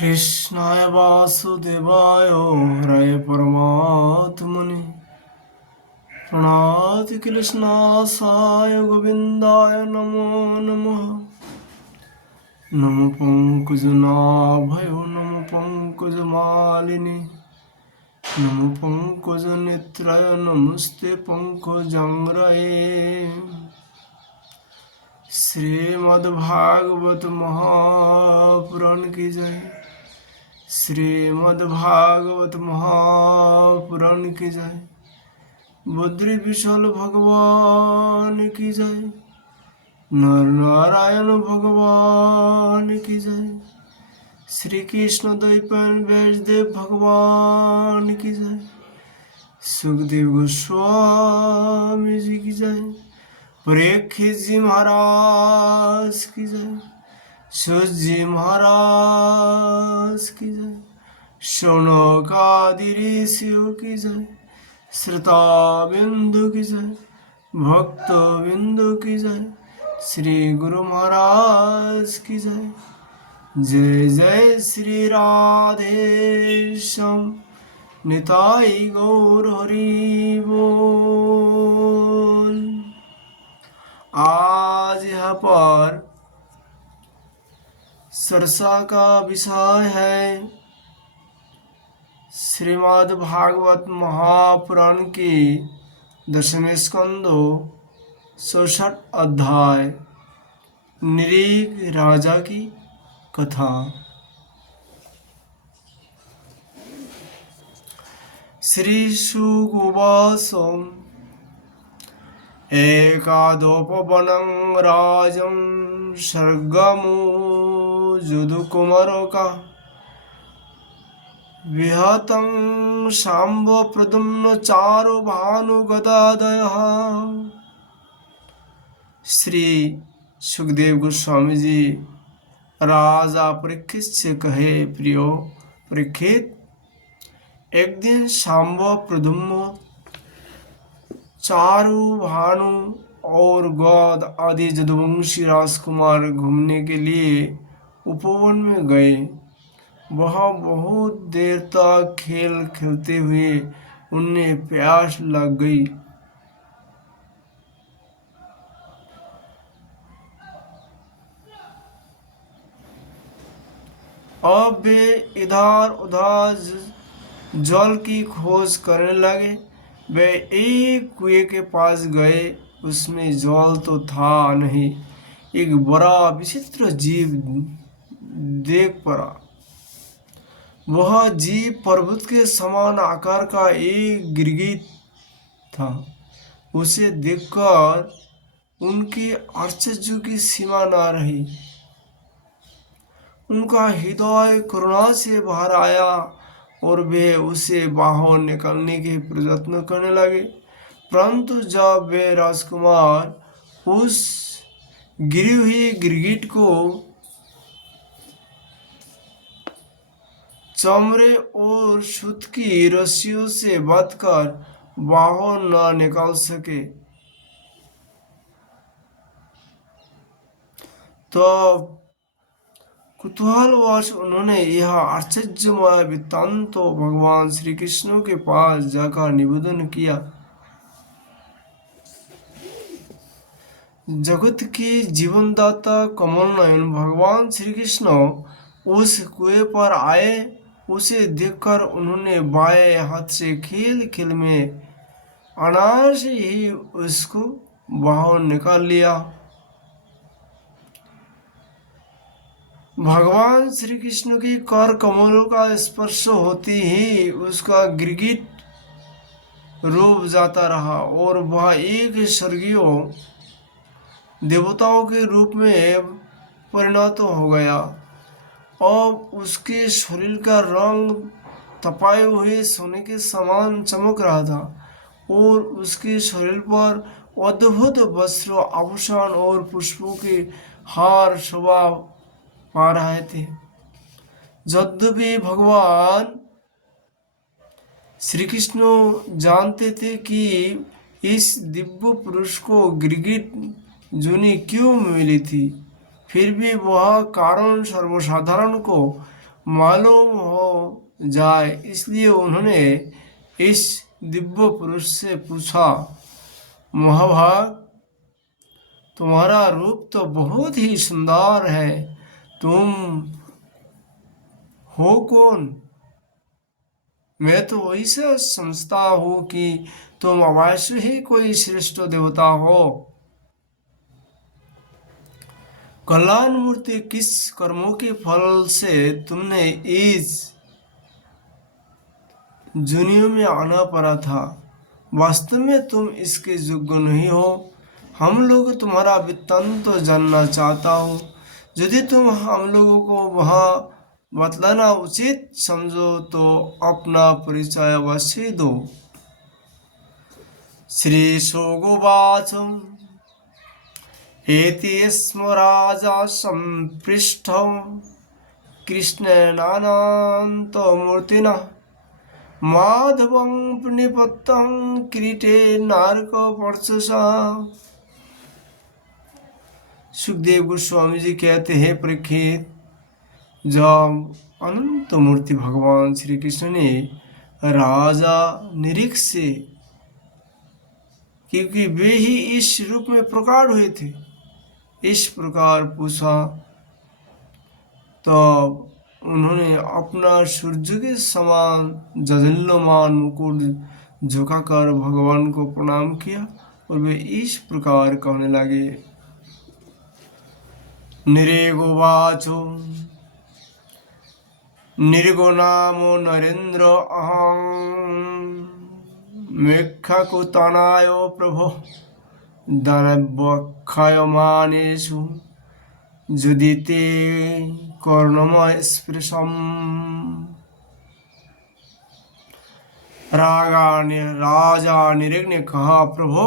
कृष्णाय वासुदेवाय हरये परमात्मने प्रणत कृष्णासाय गोविन्दाय नमो नमः। नमो पंकजनाभय नमो पंकजमालिनी नमो पंकजनेत्राय नमस्ते पंकजांग्रये। श्रीमद्भागवत महापुराण की जय। श्रीमद्भागवत महापुराण की जय। बद्री विशाल भगवान की जय। नर नारायण भगवान की जय। श्री कृष्ण द्वैपायन व्यासदेव भगवान की जय। सुखदेव गोस्वामी जी की जय। परीक्षित जी महाराज की जय। सूत जी महाराज की जय। शौनकादि ऋषियों की जय। श्रोता बिंदु की जय। भक्त बिंदु की जय। श्री गुरु महाराज की जय। जय जय श्री राधेश्याम निताई गौर हरि बोल। आज यहाँ पर चर्चा का विषय है श्रीमद् भागवत महापुराण की 10वें स्कंद 66 अध्याय नृग राजा की कथा। श्री सुगुवाच एकादोपवनं राजं सर्गमुजुदुकुमारका विहतं शाम्ब प्रद्युम्न चारुभानुगदादयः। श्री सुखदेव गोस्वामी जी राजा परीक्षित से कहे, प्रियो परीक्षित, एक दिन शाम्ब प्रद्युम्न चारु भानु और गौद आदि जदुवंशी राजकुमार घूमने के लिए उपवन में गए। वहाँ बहुत देर तक खेल खेलते हुए उन्हें प्यास लग गई। अब वे इधर उधर जल की खोज करने लगे। वे एक कुएं के पास गए। उसमें जल तो था नहीं। एक बड़ा विचित्र जीव देख पड़ा। वह जीव पर्वत के समान आकार का एक गिरगिट था। उसे देखकर उनके आश्चर्य की सीमा न रही। उनका हृदय करुणा से भर आया और वे उसे बाहर निकालने के प्रयत्न करने लगे। परंतु जब वे राजकुमार उस गिरी हुई गिरगिट को चमड़े और सूत की रस्सियों से बांधकर बाहर न निकाल सके, तो कुतूहलवश उन्होंने यह आश्चर्यमय वृत्तांत तो भगवान श्री कृष्ण के पास जाकर निवेदन किया। जगत के जीवनदाता कमल नयन भगवान श्री कृष्ण उस कुएं पर आए। उसे देखकर उन्होंने बाएं हाथ से खेल खेल में अनायास ही उसको बाहर निकाल लिया। भगवान श्री कृष्ण के कर कमलों का स्पर्श होते ही उसका गिरगिट रूप जाता रहा और वह एक स्वर्गीय देवताओं के रूप में परिणत हो गया। और उसके शरीर का रंग तपाए हुए सोने के समान चमक रहा था और उसके शरीर पर अद्भुत वस्त्र आभूषण और पुष्पों के हार शोभा पा रहे थे। यद्यपि भगवान श्री कृष्ण जानते थे कि इस दिव्य पुरुष को गिरगिट जूनी क्यों मिली थी, फिर भी वह कारण सर्वसाधारण को मालूम हो जाए, इसलिए उन्होंने इस दिव्य पुरुष से पूछा, महाभाग, तुम्हारा रूप तो बहुत ही सुंदर है, तुम हो कौन? मैं तो ऐसा समझता हूँ कि तुम अवश्य ही कोई श्रेष्ठ देवता हो। कल्याण मूर्ति, किस कर्मों के फल से तुमने इस दुनिया में आना पड़ा था? वास्तव में तुम इसके योग्य नहीं हो। हम लोग तुम्हारा वृत्तांत तो जानना चाहता हो। यदि तुम हम लोगों को वहाँ बतलाना उचित समझो तो अपना परिचय अवश्य दो। श्री शोगोवाच, एति स्म राजा संपृष्टौ कृष्णेनानन्तमूर्तिना माधवं प्रणिपत्यं किरीटे नारकवर्चसा। सुखदेव गोस्वामी जी कहते हैं, परीक्षित, जब अनंत मूर्ति भगवान श्री कृष्ण ने राजा निरीख से, क्योंकि वे ही इस रूप में प्रकट हुए थे, इस प्रकार पूछा, तब उन्होंने अपना सूर्य के समान जजल्यमान मुकुट झुकाकर भगवान को प्रणाम किया और वे इस प्रकार कहने लगे। निरेगोवाचो, निर्गुणामो नरेंद्र अहं मेघकुतनायो प्रभो दानवक्षयमानेषु जुदिते कर्णमय स्पृशम। राजा निरेग ने कहा, प्रभो,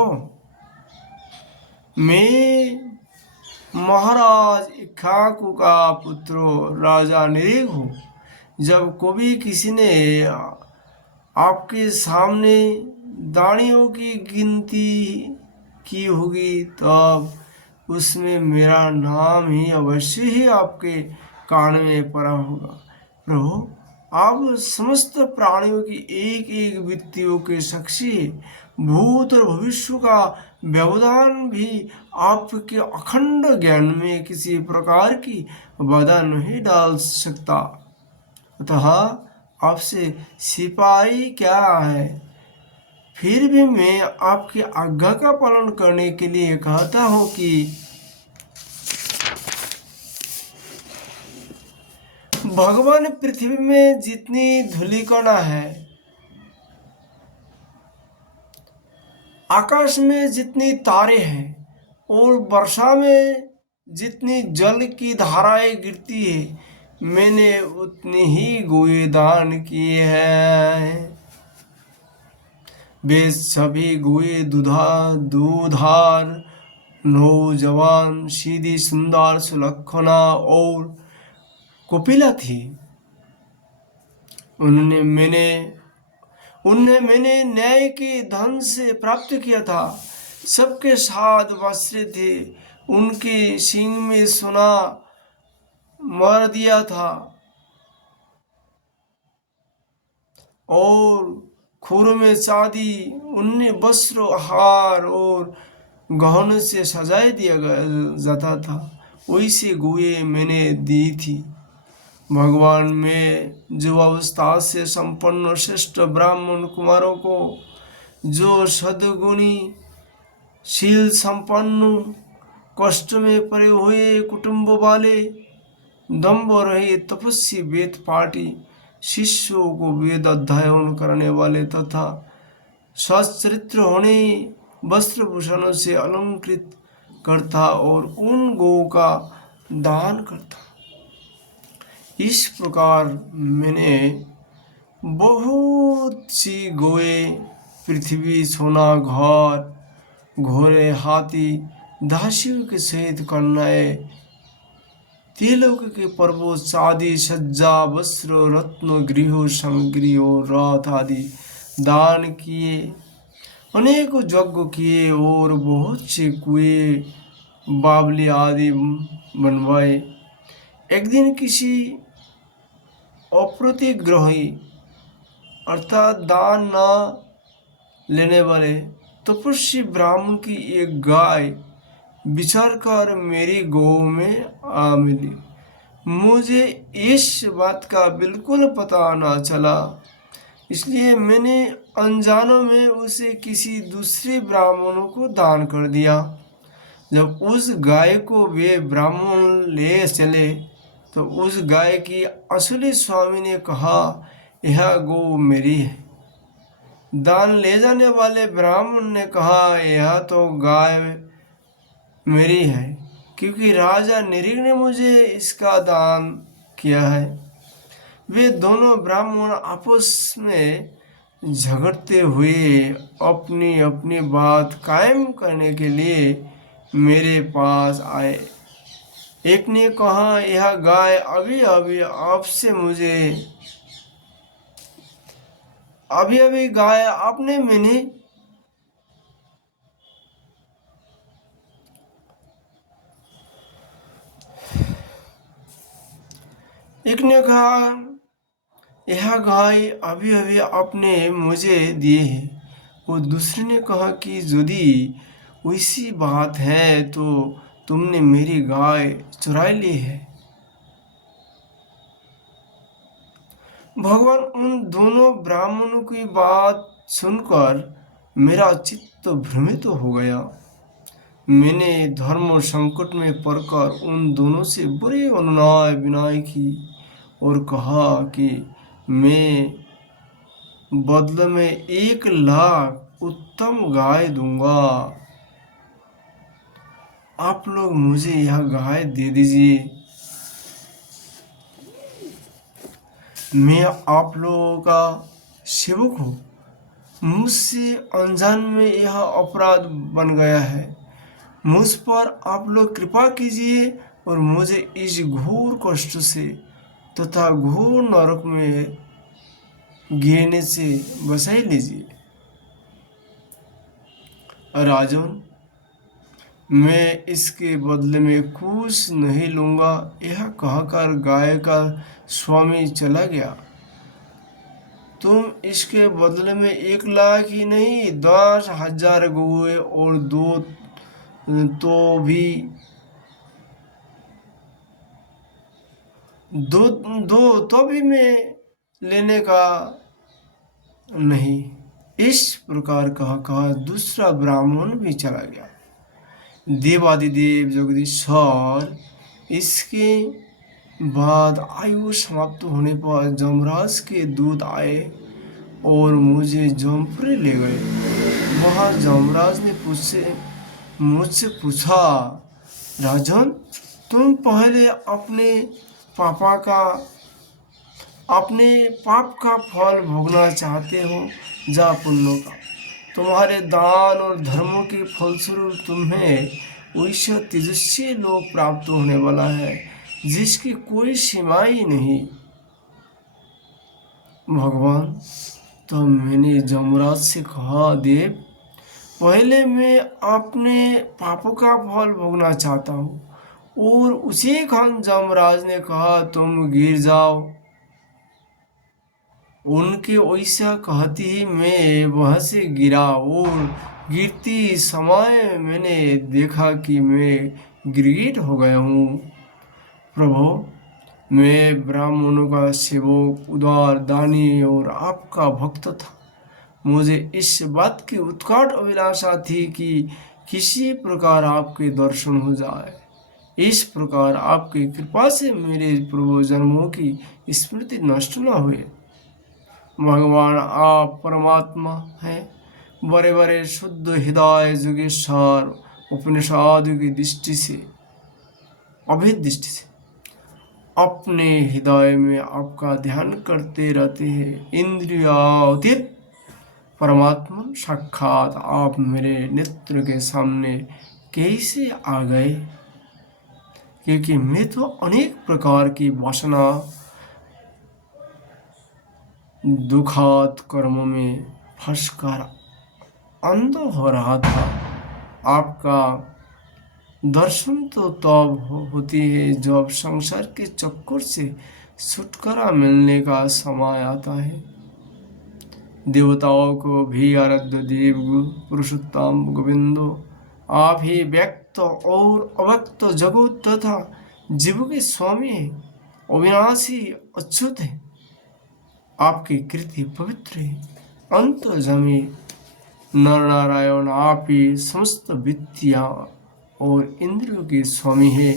मैं महाराज इक्ष्वाकु का पुत्र राजा निरेग हूँ। जब कभी किसी ने आपके सामने दानियों की गिनती की होगी, तब उसमें मेरा नाम ही अवश्य ही आपके कान में पड़ा होगा। प्रभु, आप समस्त प्राणियों की एक एक वृत्तियों के साक्षी, भूत और भविष्य का व्यवधान भी आपके अखंड ज्ञान में किसी प्रकार की बाधा नहीं डाल सकता। अतः आपसे सिपाही क्या है, फिर भी मैं आपकी आज्ञा का पालन करने के लिए कहता हूँ कि भगवान पृथ्वी में जितनी धूलिकणा है, आकाश में जितनी तारे हैं और वर्षा में जितनी जल की धाराएं गिरती है, मैंने उतनी ही गोए दान किए हैं। वे सभी गोए दूधार, नौजवान, सीधी, सुंदर, सुलक्षणा और कोपिला थी। उन्हें मैंने न्याय के धन से प्राप्त किया था। सबके साथ वस्त्र थे, उनके सींग में सोना मार दिया था और खुर में चांदी, उन्हें वस्त्र, हार और गहनों से सजाए दिया जाता था। वैसे गोए मैंने दी थी। भगवान में जो अवस्था से संपन्न श्रेष्ठ ब्राह्मण कुमारों को, जो सद्गुणी, शील संपन्न, कष्ट में पड़े हुए कुटुंब वाले, दम्भ रहे तपस्वी, वेद पाठी, शिष्यों को वेद अध्ययन करने वाले तथा सच्चरित्र होने, वस्त्र भूषणों से अलंकृत करता और उन गौ का दान करता। इस प्रकार मैंने बहुत सी गोए, पृथ्वी, सोना, घर, घोड़े, हाथी, दासियों के सहित कन्याएं, तिलक के पर्वत, चांदी, सज्जा, वस्त्र, रत्न, गृह सामग्री और रथ आदि दान किए, अनेक यज्ञ किए और बहुत से कुएं, बावली आदि बनवाए। एक दिन किसी अप्रतिग्रही अर्थात दान न लेने वाले तपस्वी ब्राह्मण की एक गाय बिछड़ कर मेरी गौ में आ मिली। मुझे इस बात का बिल्कुल पता न चला, इसलिए मैंने अनजानों में उसे किसी दूसरे ब्राह्मणों को दान कर दिया। जब उस गाय को वे ब्राह्मण ले चले तो उस गाय की असली स्वामी ने कहा, यह गौ मेरी है। दान ले जाने वाले ब्राह्मण ने कहा, यह तो गाय मेरी है, क्योंकि राजा निरिग ने मुझे इसका दान किया है। वे दोनों ब्राह्मण आपस में झगड़ते हुए अपनी अपनी बात कायम करने के लिए मेरे पास आए। एक ने कहा, यह गाय अभी अभी गाय आपने मैंने एक ने कहा, यह गाय अभी अभी आपने मुझे दी है। और दूसरे ने कहा कि यदि वैसी बात है तो तुमने मेरी गाय चुरा ली है। भगवान उन दोनों ब्राह्मणों की बात सुनकर मेरा चित्त भ्रमित हो गया। मैंने धर्म संकट में पड़कर उन दोनों से बड़ी अनुनय विनय की और कहा कि मैं बदले में 1,00,000 उत्तम गाय दूंगा। आप लोग मुझे यह गाय दे दीजिए। मैं आप लोगों का सेवक हूँ। मुझसे अनजान में यह अपराध बन गया है। मुझ पर आप लोग कृपा कीजिए और मुझे इस घोर कष्ट से तथा घोर नरक में गिरने से बचा लीजिए। राजन, मैं इसके बदले में कुछ नहीं लूंगा। यह कहकर गाय का स्वामी चला गया। तुम इसके बदले में 1,00,000 ही नहीं 10,000 गौएं और दो तो भी मैं लेने का नहीं। इस प्रकार कहा दूसरा ब्राह्मण भी चला गया। देवादिदेव जगदीश्वर, इसके बाद आयु समाप्त होने पर जमराज के दूत आए और मुझे जमपुरी ले गए। वहाँ जमराज ने मुझसे पूछा, राजन, तुम पहले अपने पाप का फल भोगना चाहते हो या पुण्यों का? तुम्हारे दान और धर्मों के फलस्वरूप तुम्हें वैसा तेजस्वी लोक प्राप्त होने वाला है जिसकी कोई सीमा ही नहीं। भगवान, तो मैंने जमराज से कहा, देव, पहले मैं अपने पापों का फल भोगना चाहता हूँ। और उसी क्षण जमराज ने कहा, तुम गिर जाओ। उनके वैसा कहती ही मैं वहां से गिरा और गिरती समय मैंने देखा कि मैं गिरगिट हो गया हूँ। प्रभु, मैं ब्राह्मणों का सेवक, उदार, दानी और आपका भक्त था। मुझे इस बात की उत्कट अभिलाषा थी कि किसी प्रकार आपके दर्शन हो जाए। इस प्रकार आपकी कृपा से मेरे पूर्व जन्मों की स्मृति नष्ट न हुए। भगवान, आप परमात्मा हैं, बड़े बड़े शुद्ध हृदय योगेश्वर, उपनिषद की दृष्टि से, अभेद दृष्टि से अपने हृदय में आपका ध्यान करते रहते हैं। इंद्रियातीत परमात्मा साक्षात आप मेरे नेत्र के सामने कैसे आ गए? क्योंकि मैं तो अनेक प्रकार की वासना, दुखात कर्मों में फंसकर अंध हो रहा था। आपका दर्शन तो तब होती है जब संसार के चक्कर से छुटकारा मिलने का समय आता है। देवताओं को भी आराध्य देव पुरुषोत्तम गोविंदो, आप ही व्यक्त और अव्यक्त जगत तथा जीव के स्वामी है, अविनाशी अच्युत है। आपकी कृति पवित्र है, अंत जमी नर नारायण, आप ही समस्त विद्या और इंद्रियों के स्वामी है।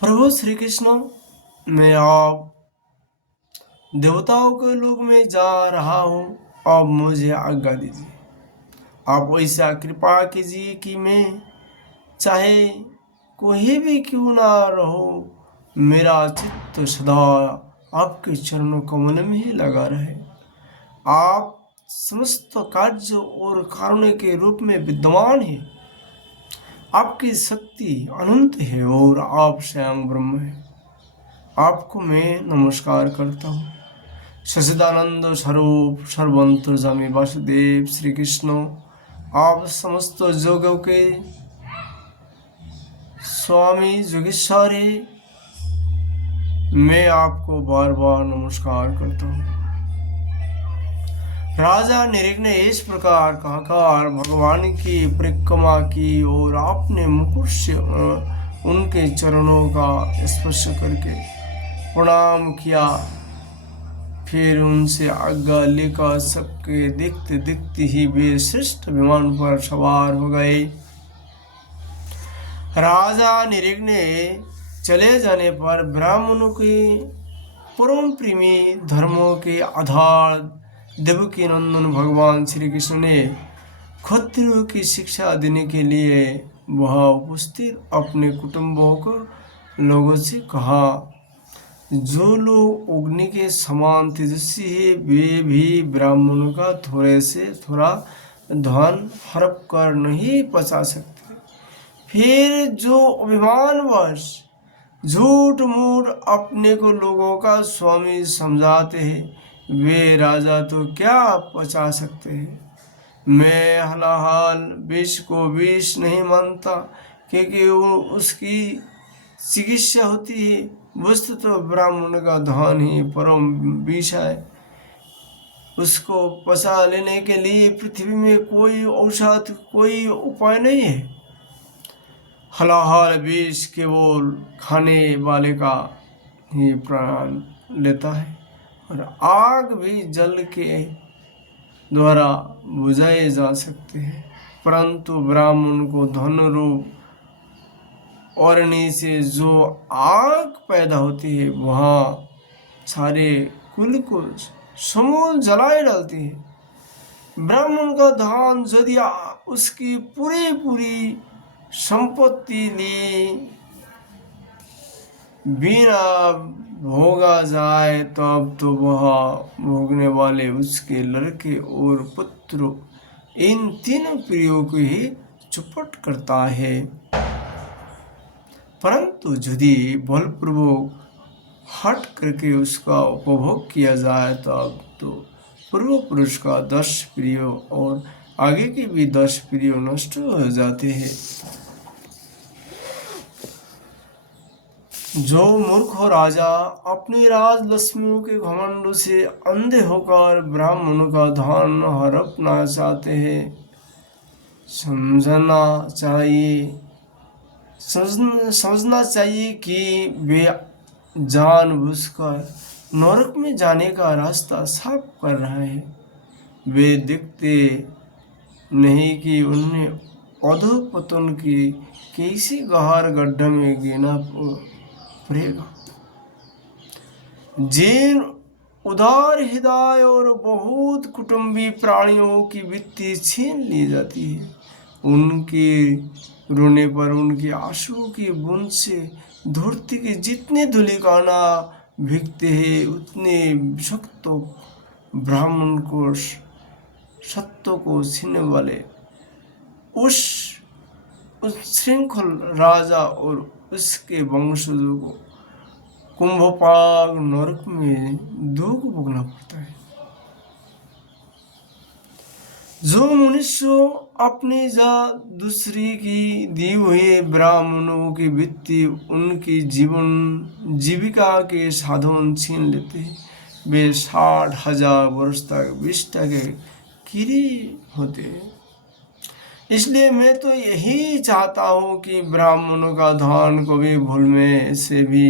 प्रभु श्री कृष्ण, मैं आप देवताओं के लोक में जा रहा हूँ, अब मुझे आज्ञा दीजिए। आप ऐसा कृपा कीजिए कि मैं चाहे कोई भी क्यों ना रहो, मेरा चित्त सदा आपके चरणों कमल में ही लगा रहे। आप समस्त कार्य और कारणों के रूप में विद्यमान है, आपकी शक्ति अनंत है और आप स्वयं ब्रह्म है। आपको मैं नमस्कार करता हूँ। सचिदानंद स्वरूप सर्वंतर्यामी वासुदेव श्री कृष्ण, आप समस्त जोगों के स्वामी जोगेश्वर, मैं आपको बार बार नमस्कार करता हूँ। राजा नरेश ने इस प्रकार कहकर भगवान की परिक्रमा की और आपने मुकुट से उनके चरणों का स्पर्श करके प्रणाम किया। फिर उनसे आज्ञा लेकर सबके देखते देखते ही वे श्रेष्ठ विमान पर सवार हो गए। राजा नरेश ने चले जाने पर ब्राह्मणों के परम प्रेमी धर्मों के आधार देवकी नंदन भगवान श्री कृष्ण ने क्षत्रियों की शिक्षा देने के लिए वह उपस्थित अपने कुटुंबों को लोगों से कहा, जो लोग अग्नि के समान तेजस्वी है वे भी ब्राह्मणों का थोड़े से थोड़ा धन हड़प कर नहीं पचा सकते। फिर जो अभिमानवश झूठ मूठ अपने को लोगों का स्वामी समझाते हैं, वे राजा तो क्या पचा सकते हैं। मैं हलाहल विष को विष नहीं मानता, क्योंकि उसकी चिकित्सा होती है। वस्तु तो ब्राह्मण का धन ही परम विष है। उसको पचा लेने के लिए पृथ्वी में कोई औषध, कोई उपाय नहीं है। हलाहल विष केवल खाने वाले का ही प्राण लेता है, और आग भी जल के द्वारा बुझाए जा सकते हैं, परंतु ब्राह्मण को धन रूप अग्नि से जो आग पैदा होती है वह सारे कुल को समूल जलाए डालती है। ब्राह्मण का धन यदि उसकी पूरी संपत्ति ली बिना भोगा जाए तब तो वह भोगने वाले उसके लड़के और पुत्र इन तीनों प्रियों को ही चुपट करता है। परंतु यदि बलपूर्वक हट करके उसका उपभोग किया जाए तब तो पूर्व पुरुष का 10 प्रिय और आगे के भी 10 प्रिय नष्ट हो जाते हैं। जो मूर्ख राजा अपनी राजलक्ष्मियों के घमंड से अंधे होकर ब्राह्मणों का धन हड़पना चाहते हैं, समझना चाहिए कि वे जानबूझकर नरक में जाने का रास्ता साफ कर रहे हैं। वे देखते नहीं कि उन्हें अधोपतन की कैसी गहर गड्ढे में गिरना पड़ेगा। जिन उदार हृदय और बहुत कुटुंबी प्राणियों की वित्ती छीन ली जाती है, उनके रोने पर उनके आंसू की बूंद से धरती के जितने धूलिकणा भीगते हैं, उतने विषक्त ब्राह्मण को सत्य को छीनने वाले उस श्रृंखल राजा और उसके वंशजों को कुंभपाग नरक में दुख भोगना पड़ता है। जो मनुष्य अपनी जा दूसरी की दी हुई ब्राह्मणों की वृत्ति उनकी जीवन जीविका के साधन छीन लेते हैं। वे 60,000 वर्ष तक विष्ठा के कीड़ी होते हैं। इसलिए मैं तो यही चाहता हूँ कि ब्राह्मणों का धन कभी भूल में से भी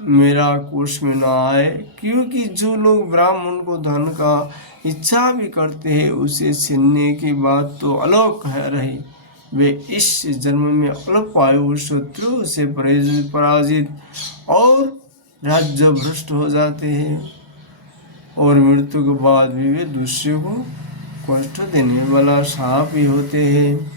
मेरा कोष में ना आए, क्योंकि जो लोग ब्राह्मण को धन का इच्छा भी करते हैं उसे छीनने की बात तो अलग है रही। वे इस जन्म में अल्प आयु शत्रु से पराजित और राज्य भ्रष्ट हो जाते हैं और मृत्यु के बाद भी वे दूसरे को कष्ट देने वाला सांप ही होते हैं।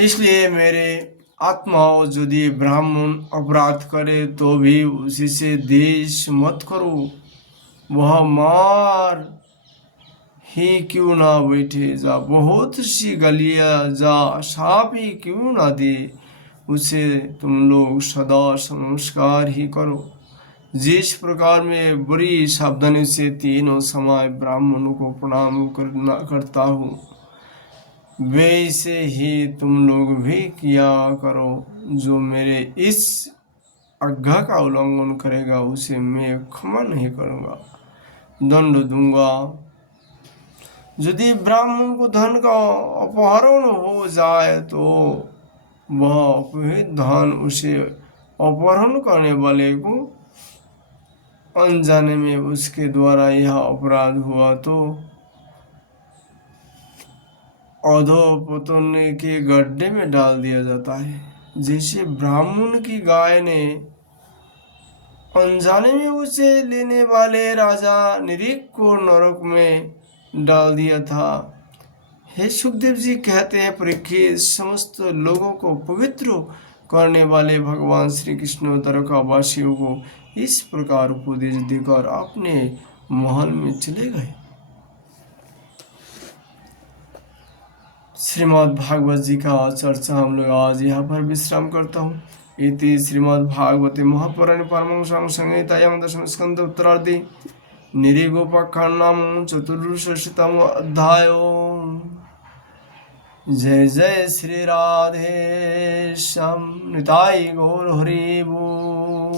इसलिए मेरे आत्माओं यदि ब्राह्मण अपराध करे तो भी उसी से देश मत करो, वह मार ही क्यों ना बैठे, जा बहुत सी गलियां जा साप ही क्यों ना दे, उसे तुम लोग सदा संस्कार ही करो। जिस प्रकार मैं बड़ी सावधानी से तीनों समय ब्राह्मणों को प्रणाम करता हूँ, वैसे ही तुम लोग भी किया करो। जो मेरे इस आज्ञा का उल्लंघन करेगा उसे मैं क्षमा नहीं करूँगा, दंड दूंगा। यदि ब्राह्मण को धन का अपहरण हो जाए तो वह अपहृत धन उसे अपहरण करने वाले को अनजाने में उसके द्वारा यह अपराध हुआ तो अधोपतन के गड्ढे में डाल दिया जाता है। जैसे ब्राह्मण की गाय ने अनजाने में उसे लेने वाले राजा निरीक को नरक में डाल दिया था। हे सुखदेव जी कहते हैं, परीक्षित समस्त लोगों को पवित्र करने वाले भगवान श्री कृष्ण द्वारका वासियों को इस प्रकार उपदेश देकर अपने महल में चले गए। श्रीमद् भागवत जी का चर्चा हम लोग आज यहाँ पर विश्राम करता हूँ। इति श्रीमद् भागवते महापुराणे परमहंस संहितायां दशम स्कंध उत्तरार्धे निरीगोपाख्यानं चतुर्दशतमो अध्यायो। जय जय श्री राधे श्याम निताई गौर हरि बोल।